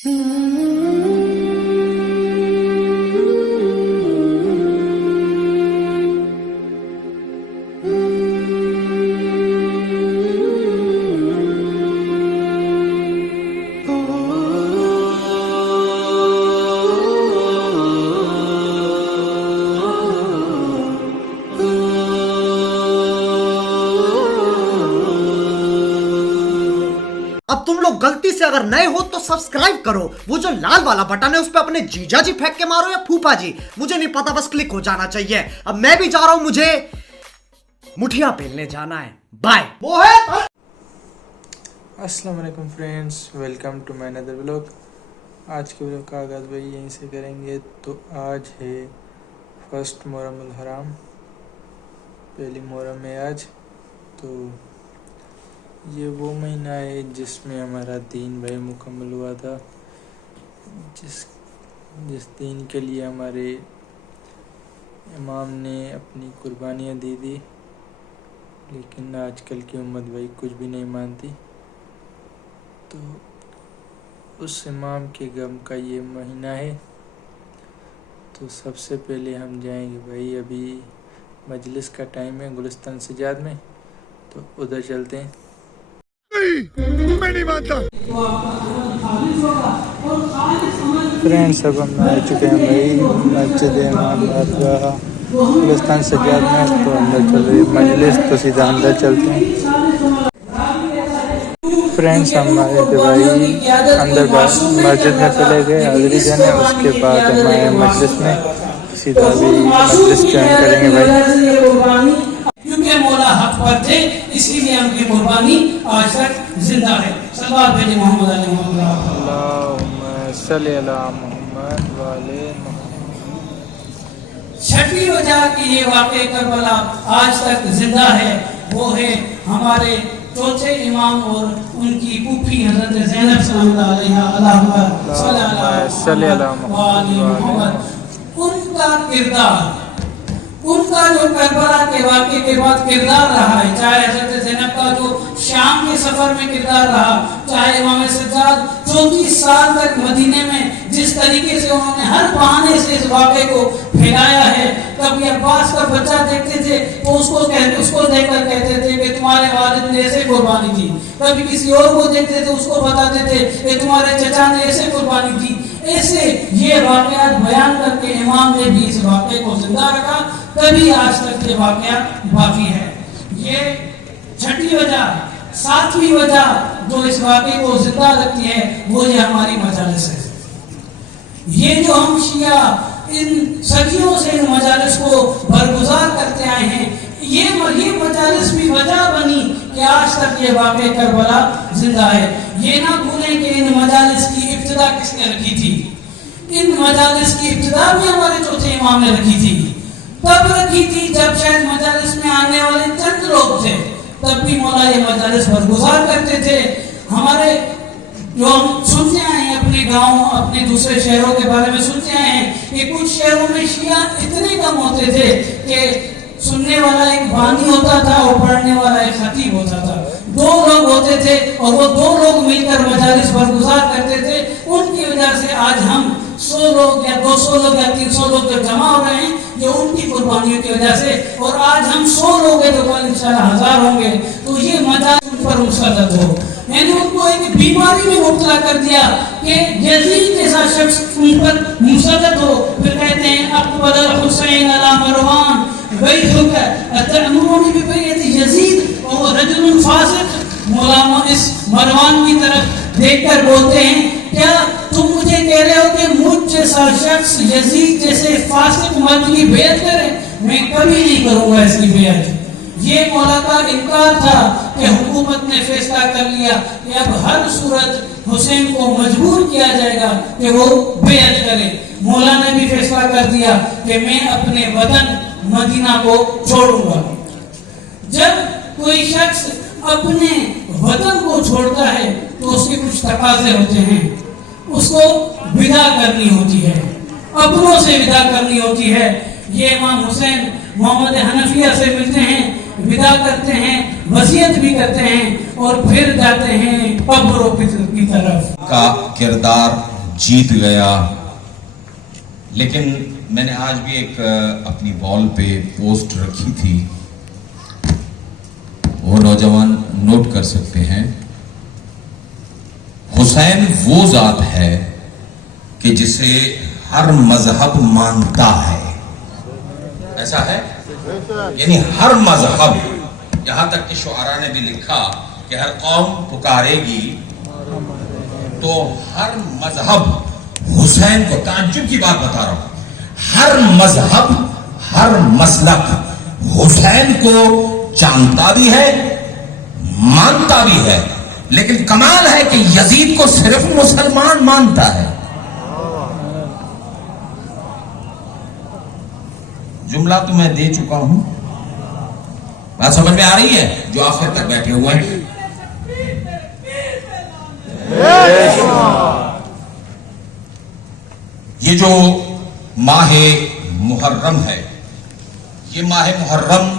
अब तुम लोग गलती से अगर नए हो तो सब्सक्राइब करो, वो जो लाल वाला बटन है उस पे अपने जीजा जी फेंक के मारो या फूफा जी, मुझे नहीं पता, बस क्लिक हो जाना चाहिए। अब मैं भी जा रहा हूं, मुझे मुठिया पेलने जाना है। बाय। अस्सलाम वालेकुम friends, welcome to my another vlog. आज के व्लॉग का आगाज़ भाई यहीं से करेंगे। तो आज है फर्स्ट मुहर्रम अल हराम, पहली मुहर्रम है आज। तो ये वो महीना है जिसमें हमारा दीन भाई मुकम्मल हुआ था, जिस दीन के लिए हमारे इमाम ने अपनी कुर्बानियाँ दी थी। लेकिन आजकल की उम्मत भाई कुछ भी नहीं मानती। तो उस इमाम के गम का ये महीना है। तो सबसे पहले हम जाएंगे भाई, अभी मजलिस का टाइम है गुलिस्तान सजाद में, तो उधर चलते हैं। मैं नहीं मानता। फ्रेंड्स, अब हम आ चुके हैं भाई मस्जिद इमाम बारगाह गुलिस्तान सजाद में। तो अंदर चल रही मजलिस, तो सीधा अंदर चलते हैं। फ्रेंड्स, हम आए थे भाई अंदर मस्जिद में चले गए हाज़िरी देने, उसके बाद हम आए मजलिस में, सीधा भी मजलिस ज्वाइन करेंगे भाई। क्योंकि मौला हक पर थे, इसीलिए उनकी कुर्बानी आज तक जिंदा है। सल्लल्लाहु अलैहि मोहम्मद अल्लाहुम्मा सल्ली अला मुहम्मद व आले मुहम्मद। छठी वजह की ये वाक़या करबला आज तक जिंदा है, वो है हमारे चौथे इमाम और उनकी फूफी हज़रत ज़ैनब सल्लल्लाहु अलैहि वसल्लम। उनका किरदार, उनका जो करबला के वाक़े के बाद किरदार रहा है, चाहे हज़रत ज़ैनब का जो शाम के सफर में किरदार रहा, चाहे इमाम सज्जाद 34 साल तक मदीने में जिस तरीके से उन्होंने हर बहाने से इस वाक़े को फैलाया है। कभी अब्बास का बच्चा देखते थे तो उसको देखकर कहते थे कि तुम्हारे वालिद ने ऐसे कुर्बानी दी। कभी किसी और को देखते थे उसको बताते थे कि तुम्हारे चचा ने ऐसे कुर्बानी दी। ऐसे ये वाक़यात बयान करके इमाम ने भी इस वाक़े को जिंदा रखा। कभी आज तक ये वाक़यात बाकी है। ये छठी वजह। सातवीं वजह जो इस वाक़े को जिंदा रखती है वो ये हमारी मजालिस है। ये जो हम शिया इन सदियों से इन मजालिस को बरगुजार करते आए हैं, ये मजालिस भी वजह बनी कि आज तक ये वाक़े करबला जिंदा है। ये ना भूलें कि इन मजालिस की इब्तिदा किसने रखी थी। इन मजालिस की इब्तिदा भी हमारे चौथे इमाम ने रखी थी। तब रखी थी जब शायद मजालिस में आने वाले चंद लोग थे, तब भी मौला ये मजालिस बरगुजार करते थे। हमारे जो हम सुनते आए हैं अपने गाँव, अपने दूसरे शहरों के बारे में सुनते आए हैं कि कुछ शहरों में शिया इतने कम होते थे कि सुनने वाला एक बानी होता था और पढ़ने वाला एक खतीब होता था। 2 लोग होते थे और वो 2 लोग मिलकर मजालिस बरगुजार करते थे। उनकी वजह से आज हम 100 लोग या 200 लोग या 300 लोग तक जमा हो रहे हैं, जो उनकी कुर्बानियों की वजह से। और आज हम 100 लोग हैं तो कल इंशाल्लाह 1000 होंगे। तो ये मजालिस उन पर मुसल्लत हो, मैंने उनको एक बीमारी में मुब्तला कर दिया कि यजीद जैसा शख्स उन पर मुसल्लत हो। फिर कहते हैं अक़बल हुसैन अला मरवान वैथुका अतअमुरुनी बिबैयत यजीद और रजुल फासिक। मौलाना इस मरवान की तरफ देखकर बोलते हैं, क्या तुम मुझे कह रहे हो कि मुझ जैसा शख्स यजीद जैसे फासिक मर्द की बेइज्जत करे? मैं कभी नहीं करूंगा इसकी बेइज्जत। ये मौला का इनकार था कि हुकूमत ने फैसला कर लिया कि अब हर सूरत हुसैन को मजबूर किया जाएगा कि वो बेअत करे। मौला ने भी फैसला कर दिया कि मैं अपने वतन मदीना को छोड़ूंगा। जब कोई शख्स अपने वतन को छोड़ता है तो उसके कुछ तकाजे होते हैं। उसको विदा करनी होती है, अपनों से विदा करनी होती है। ये इमाम हुसैन मोहम्मद हनफिया से मिलते हैं, विदा करते हैं, वसीयत भी करते हैं और फिर जाते हैं कब्रों की तरफ। का किरदार जीत गया। लेकिन मैंने आज भी एक अपनी वॉल पे पोस्ट रखी थी, वो नौजवान नोट कर सकते हैं। हुसैन वो जात है कि जिसे हर मजहब मानता है। ऐसा है, यानी हर मजहब, यहां तक कि शुआरा ने भी लिखा कि हर कौम पुकारेगी, तो हर मजहब हुसैन को, ताज्जुब की बात बता रहा हूं, हर मजहब हर मसलक हुसैन को जानता भी है, मानता भी है। लेकिन कमाल है कि यजीद को सिर्फ मुसलमान मानता है। जुमला तो मैं दे चुका हूं, बात समझ में आ रही है? जो आखिर तक बैठे हुए हैं, ये जो माह मुहर्रम है, ये माह मुहर्रम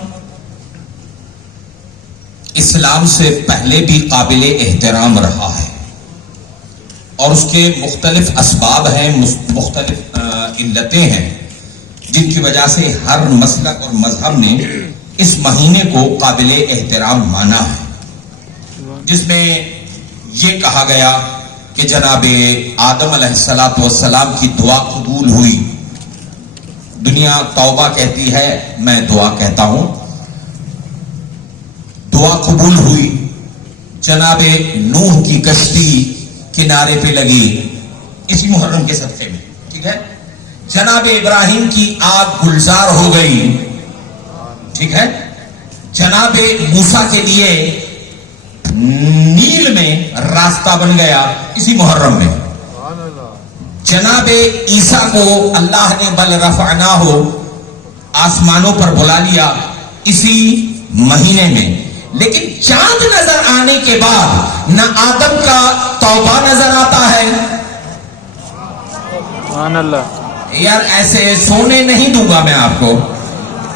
इस्लाम से पहले भी काबिल एहतराम रहा है और उसके मुख्तलिफ असबाब हैं, मुख्तलिफ इल्लतें हैं, जिनकी वजह से हर मसलक और मजहब ने इस महीने को काबिल एहतराम माना है। जिसमें यह कहा गया कि जनाबे आदम अलैहिस्सलातु वस्सलाम की दुआ कबूल हुई। दुनिया तौबा कहती है, मैं दुआ कहता हूं, दुआ कबूल हुई। जनाबे नूह की कश्ती किनारे पे लगी इसी मुहर्रम के सदक़े में, ठीक है। जनाबे इब्राहिम की आग गुलजार हो गई, ठीक है। जनाबे मूसा के लिए नील में रास्ता बन गया इसी मुहर्रम में। जनाबे ईसा को अल्लाह ने बल रफअना हो, आसमानों पर बुला लिया इसी महीने में। लेकिन चांद नजर आने के बाद न आदम का तौबा नजर आता है। यार ऐसे सोने नहीं दूंगा मैं आपको।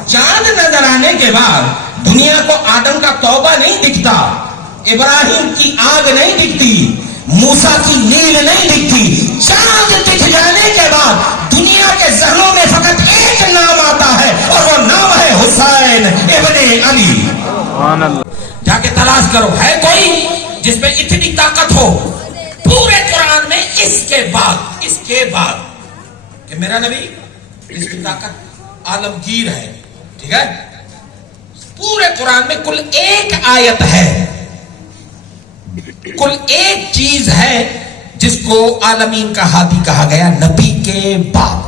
चांद नजर आने के बाद दुनिया को आदम का तौबा नहीं दिखता, इब्राहिम की आग नहीं दिखती, मूसा की नील नहीं दिखती। चांद दिख जाने के बाद दुनिया के जहनों में फकत एक नाम आता है और वो नाम है हुसैन इब्ने अली। जाके तलाश करो, है कोई जिसमें इतनी ताकत हो पूरे कुरान में इसके बाद कि मेरा नबी, इसकी ताकत आलमगीर है, ठीक है। पूरे कुरान में कुल एक आयत है, कुल एक चीज है जिसको आलमीन का हादी कहा गया नबी के बाद।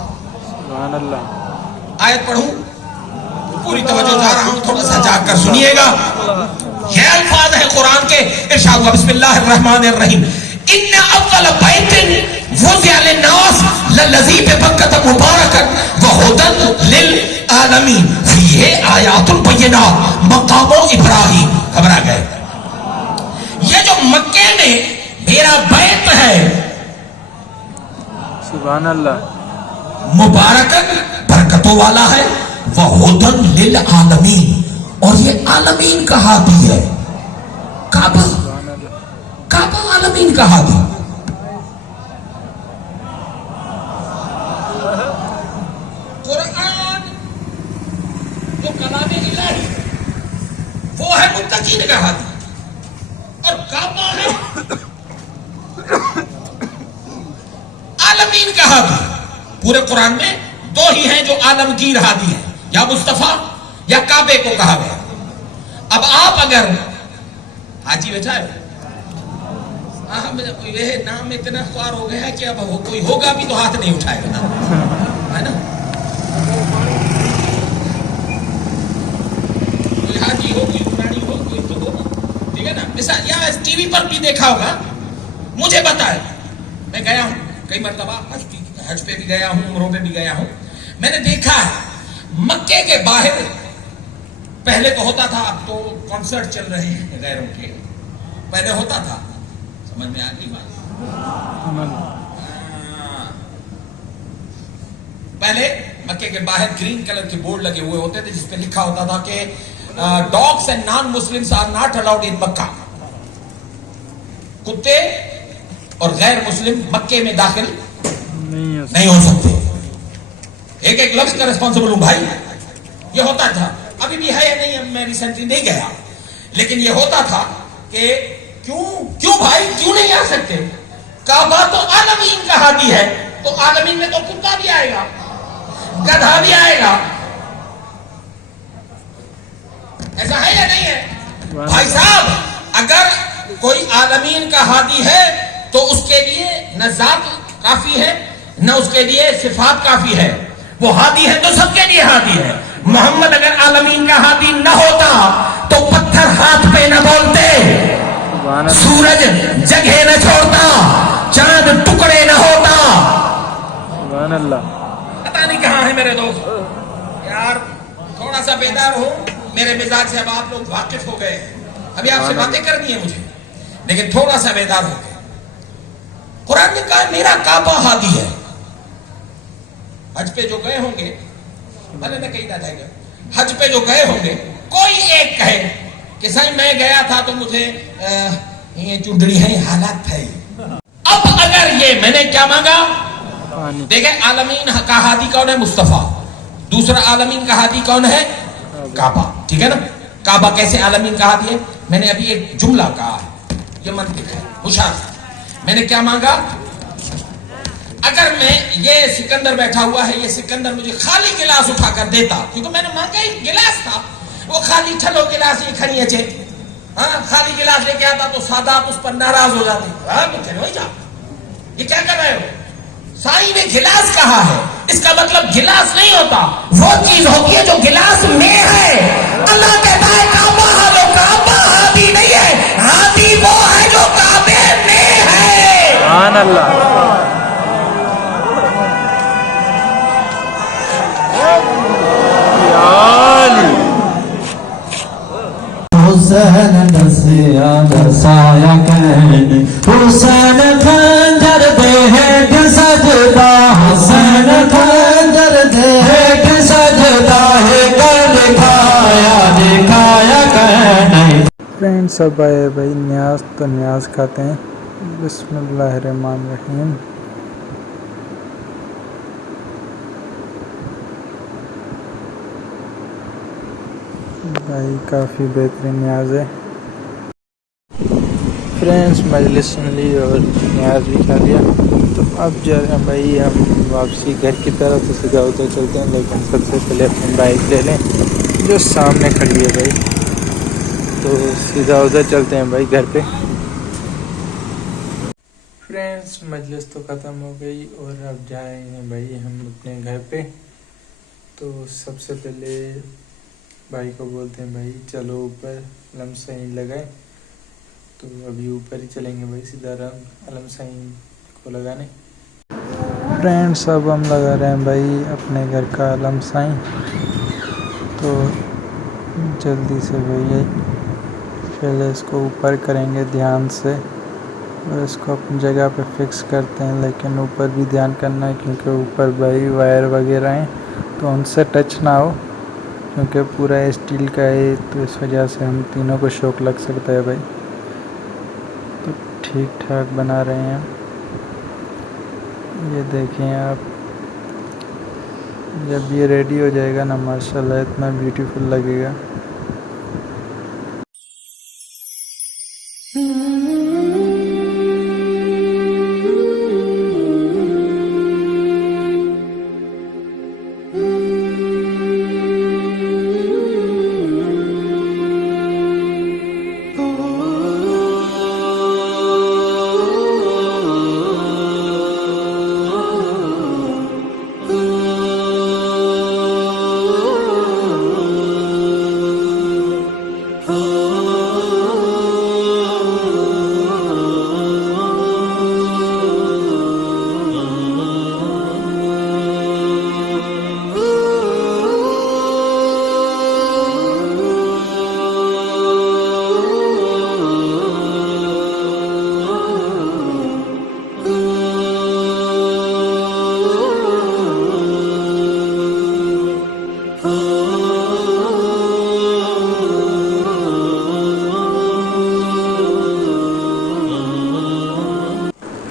आयत पढ़ूं, पूरी तवज्जो जा रहा हूं, थोड़ा सा जाग कर सुनिएगा। ये अल्फाज है कुरान के, इरशाद हुआ बिस्मिल्लाहिर्रहमानिर्रहीम, इन्ना अव्वल बैतिन वुज़िअ लिन्नास लल्लज़ी बिबक्कत मुबारकन व हुदन लिल आलमीन फीही आयातुल बय्यिनात मक़ामो इब्राहीम। घबरा गए? ये जो मक्के में मेरा बैत है, सुभान अल्लाह, मुबारकन बरकतों वाला है, वह हुदन लिल आलमीन, और ये आलमीन का हादी है। काबा आलमीन का हादी। कुरान जो कलामे इलाही वो है मुत्तकीन का हादी, और काबा है आलमीन का हादी। पूरे कुरान में दो ही हैं जो आलमगीर हादी हैं, या मुस्तफा या काबे को कहा गया। अब आप अगर हाजी बैठा है, ये नाम इतना ख्वार हो गया है कि अब कोई होगा भी तो हाथ नहीं उठाएगा ना, है ना। कोई हाजी हो, कोई पुरानी हो, कोई तो हो, ठीक है ना। मिसाल या टीवी पर भी देखा होगा, मुझे बताए, मैं गया हूं कई मरतबा, हज पे भी गया हूं, उम्रों पे भी गया हूं। मैंने देखा है मक्के के बाहर पहले तो होता था, अब तो कॉन्सर्ट चल रहे हैं गैरों के, पहले होता था, समझ में आ गई बात? पहले मक्के के बाहर ग्रीन कलर के बोर्ड लगे हुए होते थे जिसपे लिखा होता था कि dogs and non Muslims are not allowed in Mecca. कुत्ते और गैर मुस्लिम मक्के में दाखिल नहीं हो सकते। एक एक लफ्ज का रिस्पॉन्सिबल हूं भाई। ये होता था, अभी भी है या नहीं, मैं रिसेंटली नहीं गया, लेकिन ये होता था कि क्यों भाई, क्यों नहीं आ सकते? काबा तो आलमीन का हादी है, तो आलमीन में तो कुत्ता भी आएगा, गधा भी आएगा, ऐसा है या नहीं है? भाई साहब, अगर कोई आलमीन का हादी है तो उसके लिए न जात काफी है, न उसके लिए सिफात काफी है। वो हादी है तो सबके लिए हादी है। मोहम्मद अगर आलमीन का हादी न होता तो पत्थर हाथ पे न बोलते, सूरज जगह न छोड़ता, चांद टुकड़े न होता। पता नहीं कहां है मेरे दोस्त यार, थोड़ा सा बेदार हो मेरे मिजाज से। अब आप लोग वाकिफ हो गए हैं, अभी आपसे बातें करनी है मुझे, लेकिन थोड़ा सा बेदार हो गए। कुरान ने कहा मेरा काबा हादी है। हज पे जो गए होंगे, भले मैं कहीं ना जाएगा, हज पे जो गए होंगे, कोई एक कहे कि सही मैं गया था तो मुझे ये चुंडड़ी है, हालात है। अब अगर ये मैंने क्या मांगा, देखे आलमीन का हादी कौन है? मुस्तफा। दूसरा आलमीन का हादी कौन है? काबा, ठीक है ना? काबा कैसे आलमीन का हादी है? मैंने अभी एक जुमला कहा, ये मंतिक है, होशियार। मैंने क्या मांगा? अगर मैं, ये सिकंदर बैठा हुआ है, ये सिकंदर मुझे खाली गिलास उठाकर देता, क्योंकि मैंने मांगा एक गिलास था, वो खाली ठलो गिलास ही खड़ी है, हाँ, खाली गिलास लेके आता तो सादात उस पर नाराज हो जाते। ये क्या कर रहे हो? साईं ने गिलास कहा है, इसका मतलब गिलास नहीं होता, वो चीज होती है जो गिलास में है। अल्लाह कहता है काबा हालो, काबा हादी नहीं है, हादी वो है जो काबे में है। सुभान अल्लाह। हुसैन दसिया दसाया कहने, हुसैन खंजर दे हेठ सजदा, हुसैन खंजर दे हेठ सजदा है, कर दिखाया कहने। फ्रेंड्स अब आए भाई न्याज, तो न्याज खाते हैं। बिस्मिल्लाहिर्रहमानिर्रहीम। भाई काफ़ी बेहतरीन न्याज है। फ्रेंड्स मजलिस सुन ली और न्याज भी खा लिया, तो अब जा रहे हैं भाई हम वापसी घर की तरफ। तो सीधा उधर चलते हैं, लेकिन सबसे पहले अपनी बाइक ले लें जो सामने खड़ी है भाई। तो सीधा उधर चलते हैं भाई घर पे। फ्रेंड्स मजलिस तो ख़त्म हो गई और अब जाएंगे भाई हम अपने घर पे। तो सबसे पहले भाई को बोलते हैं भाई चलो ऊपर अलमसाइन लगाए, तो अभी ऊपर ही चलेंगे भाई सीधा अलमसाइन को लगाने। फ्रेंड्स अब हम लगा रहे हैं भाई अपने घर का अलमसाइन, तो जल्दी से भैया पहले इसको ऊपर करेंगे ध्यान से और इसको अपनी जगह पे फिक्स करते हैं। लेकिन ऊपर भी ध्यान करना है क्योंकि ऊपर भाई वायर वगैरह हैं तो उनसे टच ना हो, क्योंकि पूरा स्टील का है, तो इस वजह से हम तीनों को शॉक लग सकता है भाई। तो ठीक ठाक बना रहे हैं, ये देखें आप। जब ये रेडी हो जाएगा ना माशाल्लाह इतना ब्यूटीफुल लगेगा।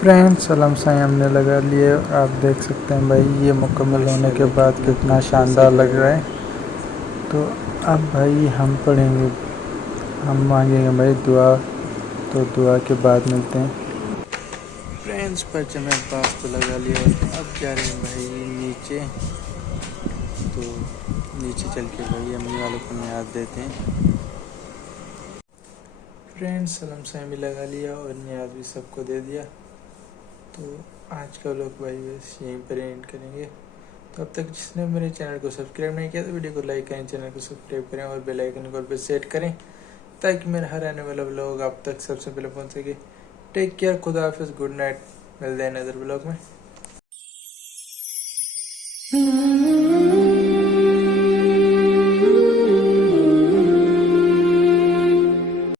फ्रेंड्स सलाम साई हमने लगा लिए। आप देख सकते हैं भाई ये मुकम्मल होने के बाद कितना शानदार लग रहा है। तो अब भाई हम पढ़ेंगे, हम मांगेंगे भाई दुआ, तो दुआ के बाद मिलते हैं। फ्रेंड्स पर्चे में पास तो लगा लिया, अब जा रहे हैं भाई नीचे। तो नीचे चल के भाई अम्मी वालों को नियाज़ देते हैं। फ्रेंड्स सलाम साई भी लगा लिया और नियाज़ भी सबको दे दिया। तो आज का लोग भाई बस यहीं पर एंड करेंगे। तो अब तक जिसने मेरे चैनल को सब्सक्राइब नहीं किया तो वीडियो को लाइक करें, चैनल को सब्सक्राइब करें और बेल आइकन को पर सेट करें ताकि मेरा हर आने वाला व्लॉग आप तक सबसे पहले पहुंच सके। टेक केयर, खुदा हाफिज़, गुड नाइट, मिलते हैं नज़र व्लॉग में।